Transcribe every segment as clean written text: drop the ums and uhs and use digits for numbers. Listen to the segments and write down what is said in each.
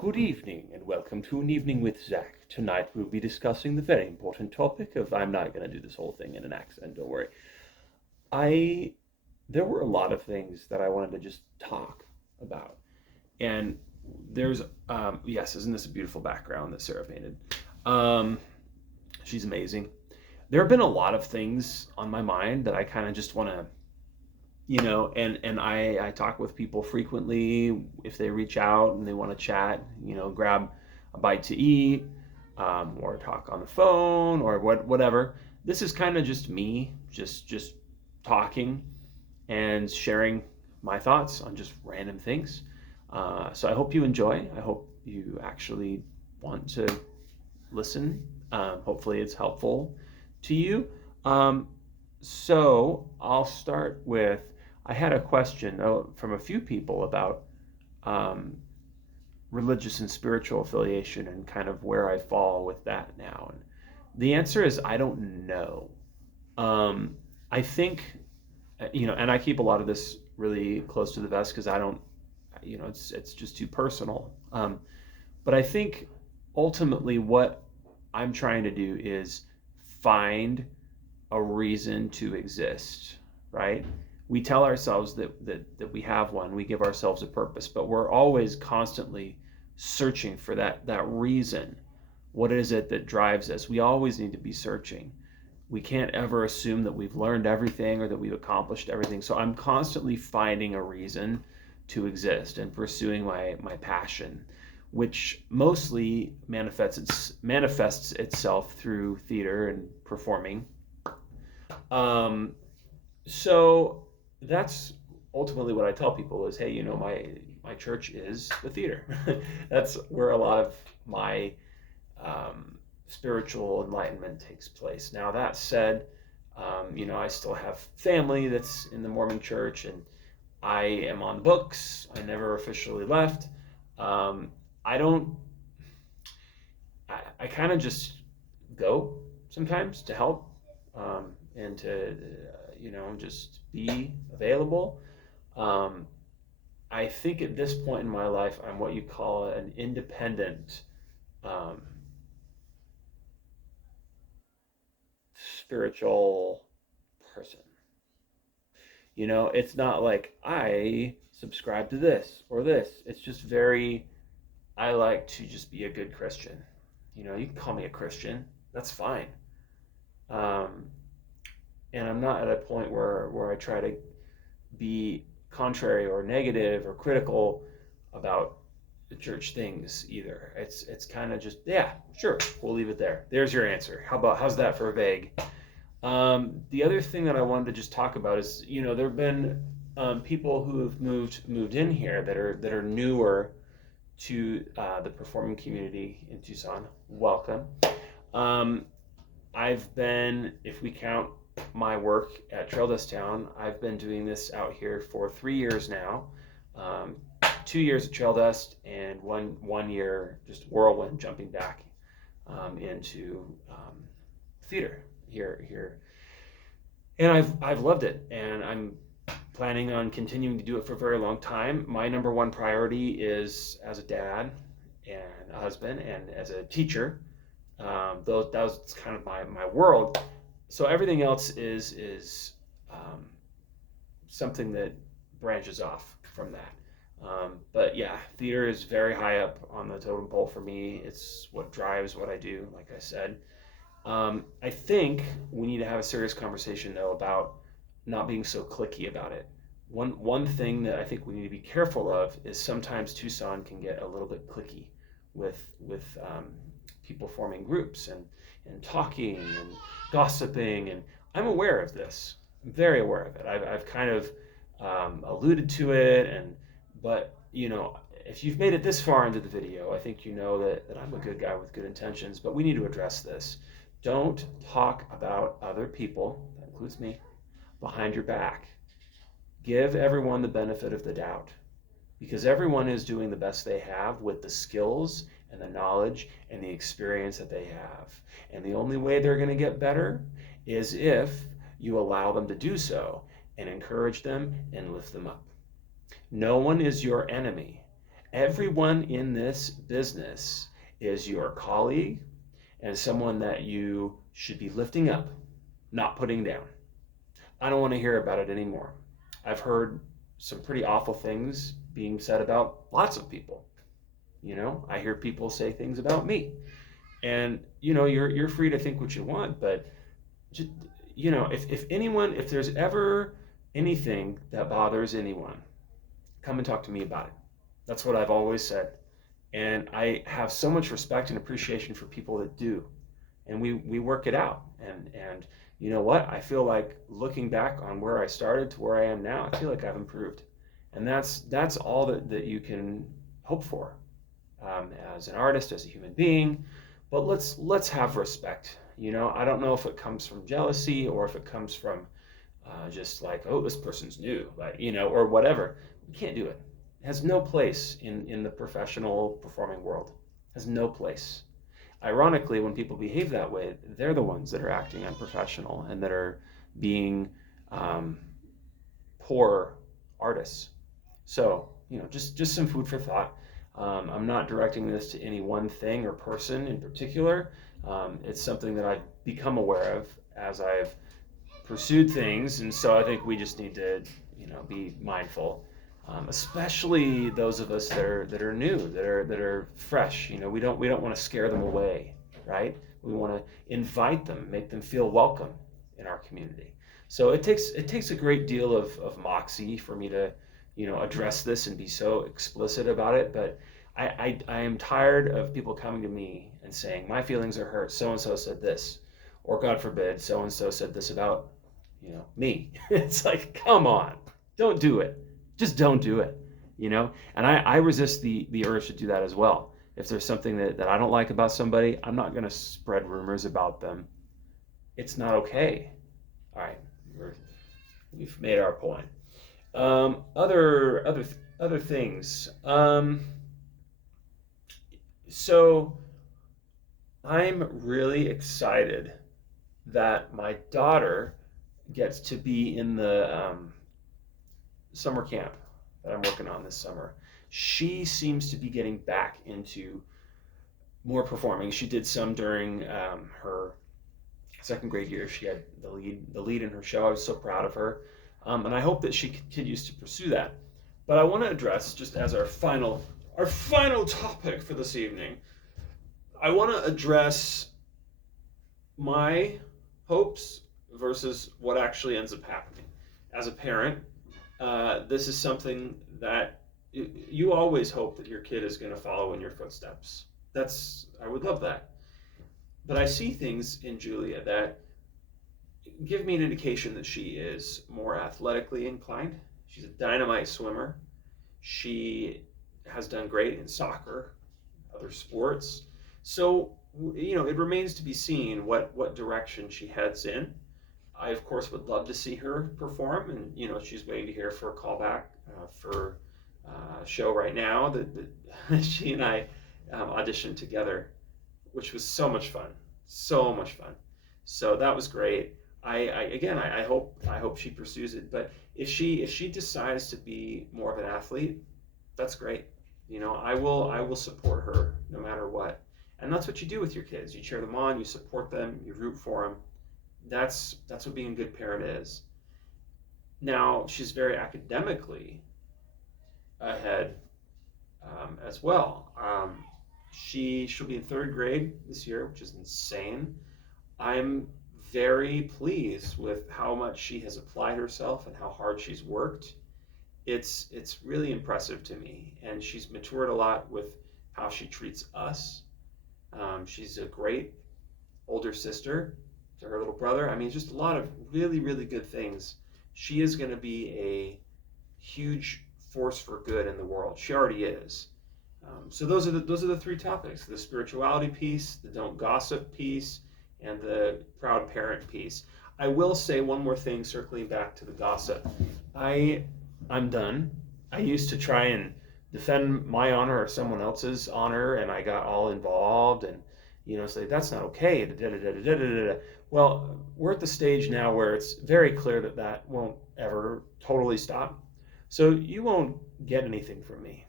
Good evening and welcome to An Evening with Zach. Tonight we'll be discussing the very important topic of I'm not going to do this whole thing in an accent, don't worry. I There were a lot of things that I wanted to just talk about. And there's yes, isn't this a beautiful background that Sarah painted? Um she's amazing. There have been a lot of things on my mind that I kind of just want to and I talk with people frequently if they reach out and they want to chat, grab a bite to eat, or talk on the phone or whatever. This is kind of just me, just talking and sharing my thoughts on just random things. So I hope you enjoy. I hope you actually want to listen. Hopefully it's helpful to you. Um, so I'll start with I had a question from a few people about um, religious and spiritual affiliation and kind of where I fall with that now. And the answer is I don't know. I think, and I keep a lot of this really close to the vest because I don't, it's just too personal. But I think ultimately what I'm trying to do is find a reason to exist, right? We tell ourselves that we have one, we give ourselves a purpose, but we're always constantly searching for that reason. What is it that drives us? We always need to be searching. We can't ever assume that we've learned everything or that we've accomplished everything. So I'm constantly finding a reason to exist and pursuing my passion, which mostly manifests itself through theater and performing. Um, so that's ultimately what I tell people is, hey, my church is the theater. That's where a lot of my spiritual enlightenment takes place. Now that said, I still have family that's in the Mormon church, and I am on the books. I never officially left. I don't. I kind of just go sometimes to help, and to just be available. Um, I think at this point in my life, I'm what you call an independent um, spiritual person. It's not like I subscribe to this or this. It's just very, I like to just be a good Christian. You can call me a Christian. That's fine. Um, and I'm not at a point where I try to be contrary or negative or critical about the church things either. It's kind of just, yeah, sure, we'll leave it there. There's your answer. How's that for a vague? The other thing that I wanted to just talk about is, there have been people who have moved in here that are newer to the performing community in Tucson. Welcome. Um, I've been, if we count my work at Trail Dust Town, I've been doing this out here for 3 years now. 2 years at Trail Dust and one year just whirlwind jumping back into theater here, and I've loved it, and I'm planning on continuing to do it for a very long time. My number one priority is as a dad and a husband and as a teacher. That was kind of my world. So everything else is something that branches off from that. But yeah, theater is very high up on the totem pole for me. It's what drives what I do, like I said. I think we need to have a serious conversation though about not being so cliquey about it. One thing that I think we need to be careful of is sometimes Tucson can get a little bit cliquey with people forming groups and talking and gossiping, and I'm aware of this. I'm very aware of it. I've kind of alluded to it, but if you've made it this far into the video, I think you know that I'm a good guy with good intentions, but we need to address this. Don't talk about other people, that includes me, behind your back. Give everyone the benefit of the doubt, because everyone is doing the best they have with the skills and the knowledge and the experience that they have. And the only way they're going to get better is if you allow them to do so and encourage them and lift them up. No one is your enemy. Everyone in this business is your colleague and someone that you should be lifting up, not putting down. I don't want to hear about it anymore. I've heard some pretty awful things being said about lots of people. I hear people say things about me. And you're free to think what you want, but just, if there's ever anything that bothers anyone, come and talk to me about it. That's what I've always said. And I have so much respect and appreciation for people that do. And we work it out. And you know what? I feel like looking back on where I started to where I am now, I feel like I've improved. And that's all that you can hope for, as an artist, as a human being. But let's have respect. I don't know if it comes from jealousy or if it comes from just like, oh, this person's new, like, or whatever. We can't do it. It has no place in the professional performing world. It has no place. Ironically, when people behave that way, they're the ones that are acting unprofessional and that are being um, poor artists. So, just some food for thought. I'm not directing this to any one thing or person in particular. It's something that I've become aware of as I've pursued things, and so I think we just need to, be mindful, especially those of us that are new, that are fresh. We don't want to scare them away, right? We want to invite them, make them feel welcome in our community. So it takes a great deal of moxie for me to, address this and be so explicit about it. But I am tired of people coming to me and saying my feelings are hurt. So and so said this, or God forbid, so and so said this about, me. It's like, come on, don't do it. Just don't do it. And I resist the urge to do that as well. If there's something that I don't like about somebody, I'm not going to spread rumors about them. It's not okay. All right, we've made our point. Other things. So I'm really excited that my daughter gets to be in the summer camp that I'm working on this summer. She seems to be getting back into more performing. She did some during her second grade year. She had the lead in her show. I was so proud of her, and I hope that she continues to pursue that. But I want to address, just as our final topic for this evening, I want to address my hopes versus what actually ends up happening. As a parent, this is something that you always hope that your kid is going to follow in your footsteps. I would love that. But I see things in Julia that give me an indication that she is more athletically inclined. She's a dynamite swimmer. She has done great in soccer, other sports. So, it remains to be seen what direction she heads in. I, of course, would love to see her perform, and, she's waiting to hear for a callback for a show right now that she and I auditioned together, which was so much fun. So much fun. So that was great. I hope she pursues it. But if she decides to be more of an athlete, that's great. I will support her no matter what. And that's what you do with your kids. You cheer them on, you support them, you root for them. That's what being a good parent is. Now, she's very academically ahead as well. She'll be in third grade this year, which is insane. I'm very pleased with how much she has applied herself and how hard she's worked. It's really impressive to me, and she's matured a lot with how she treats us. She's a great older sister to her little brother. I mean, just a lot of really, really good things. She is going to be a huge force for good in the world. She already is. So those are the three topics: the spirituality piece, the don't gossip piece, and the proud parent piece. I will say one more thing, circling back to the gossip. I'm done. I used to try and defend my honor or someone else's honor, and I got all involved and say that's not okay. Well, we're at the stage now where it's very clear that won't ever totally stop. So you won't get anything from me.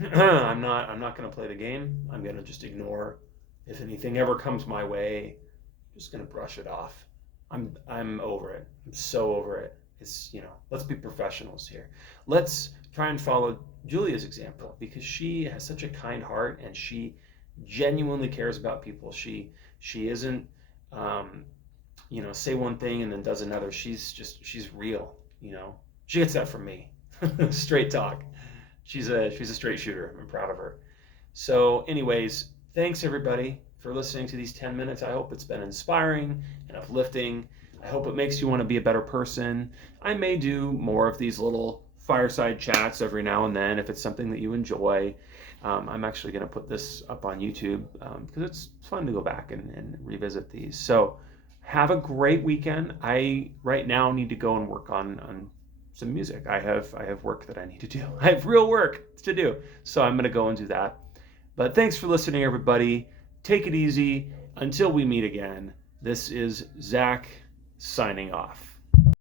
I'm not going to play the game. I'm going to just ignore. If anything ever comes my way, I'm just going to brush it off. I'm over it. I'm so over it. It's, let's be professionals here. Let's try and follow Julia's example because she has such a kind heart and she genuinely cares about people. She isn't say one thing and then does another. She's real, She gets that from me. Straight talk. She's a straight shooter. I'm proud of her. So, anyways, thanks everybody for listening to these 10 minutes. I hope it's been inspiring and uplifting. I hope it makes you want to be a better person. I may do more of these little fireside chats every now and then if it's something that you enjoy. I'm actually going to put this up on YouTube because it's fun to go back and revisit these. So have a great weekend. I right now need to go and work on some music. I have work that I need to do. I have real work to do. So I'm going to go and do that. But thanks for listening, everybody. Take it easy. Until we meet again, this is Zach signing off.